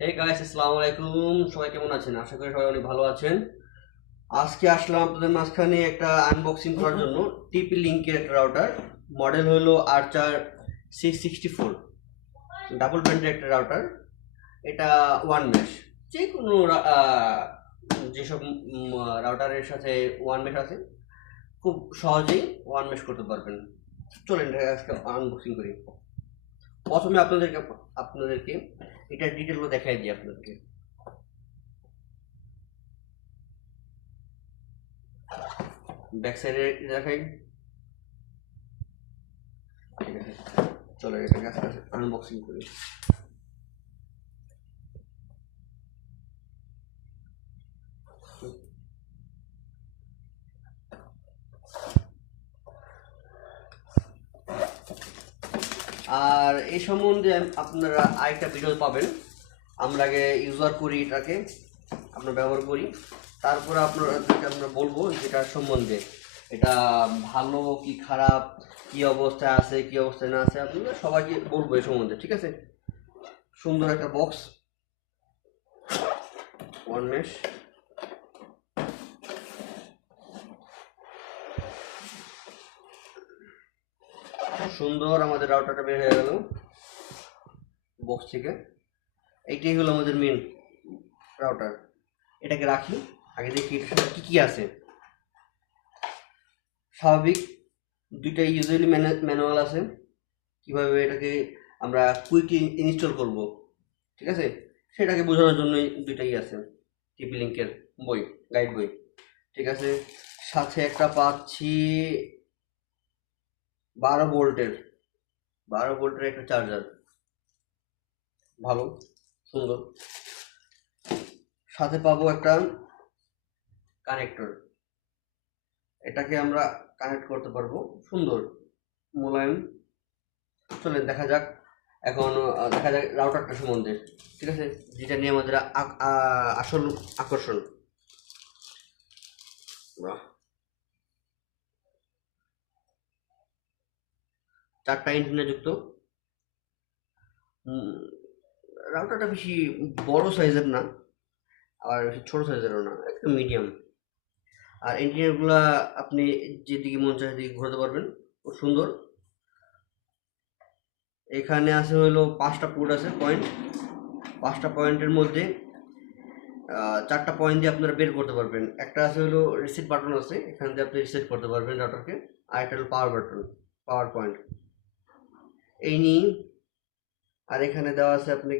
Hey guys, আসসালামু আলাইকুম। সবাই কেমন আছেন? আশা করি সবাই অনেক ভালো আছেন। আজকে আসলাম আপনাদের মাঝখানে একটা আনবক্সিং করার জন্য। টিপি লিঙ্কের একটা রাউটার, মডেল হলো আর্চার 664, ডাবল ব্যান্ডের একটা রাউটার। এটা ওয়ান মেশ। যে কোনো যেসব রাউটারের সাথে ওয়ান মেশ আছে, খুব সহজেই ওয়ান মেশ করতে পারবেন। চলেন এটা আজকে আনবক্সিং করি। প্রথমে আপনাদেরকে এটার ডিটেলগুলো দেখাই দিই আপনাদেরকে। ব্যাক সাইডে দেখাই। ঠিক আছে, চলো এটাকে আস্তে আস্তে আনবক্সিং করি। আর এই সম্বন্ধে আপনারা আরেকটা ভিডিও পাবেন। আমরা আগে ইউজার করি এটাকে, আমরা ব্যবহার করি, তারপরে আপনাদেরকে আমরা বলবো যেটার সম্বন্ধে এটা ভালো কি খারাপ, কি অবস্থায় আছে কি অবস্থায় না আছে, আপনাদের সবাইকে বলবো এই সম্বন্ধে। ঠিক আছে, সুন্দর একটা বক্স, ওয়ান মেশ। সুন্দর আমাদের রাউটারটা বের হয়ে গেল বক্স থেকে। এইটাই হলো আমাদের মেন রাউটার। এটাকে রাখি, আগে দেখি এটার সাথে কী কী আছে। স্বাভাবিক দুইটা ইউজুয়ালি ম্যানুয়াল আছে, কিভাবে এটাকে আমরা কুইকলি ইনস্টল করব। ঠিক আছে, সেটাকে বোঝানোর জন্যই দুইটাই আছে, টিপি লিঙ্কের বই, গাইড বই। ঠিক আছে, সাথে একটা পাচ্ছি 12 ভোল্টের, 12 ভোল্টের একটা চার্জার, ভালো সুন্দর। সাথে পাবো একটা কানেক্টর, এটাকে আমরা কানেক্ট করতে পারবো, সুন্দর মোলায়েম। চলেন দেখা যাক এখন, দেখা যাক রাউটারটা সম্বন্ধে। ঠিক আছে, যেটা নিয়ে আমাদের আসল আকর্ষণ। বাহ, 4টা এন্টিনা যুক্ত। রাউটারটা বেশি বড় সাইজের না, আর বেশি ছোট সাইজেরও না, একদম মিডিয়াম। আর এন্টিনাগুলা আপনি যেদিকে মন চায় সেদিকে ঘোরাতে পারবেন, খুব সুন্দর। এখানে আছে হলো 5টা পোর্ট আছে, পয়েন্ট। 5টা পয়েন্টের মধ্যে 4টা পয়েন্ট দিয়ে আপনারা বের করতে পারবেন। একটা আছে হলো রিসেট বাটন আছে, এখান দিয়ে আপনি রিসেট করতে পারবেন রাউটারকে। আর একটা হলো পাওয়ার বাটন, পাওয়ার পয়েন্ট এই নিয়ে। আর এখানে দেওয়া আছে আপনি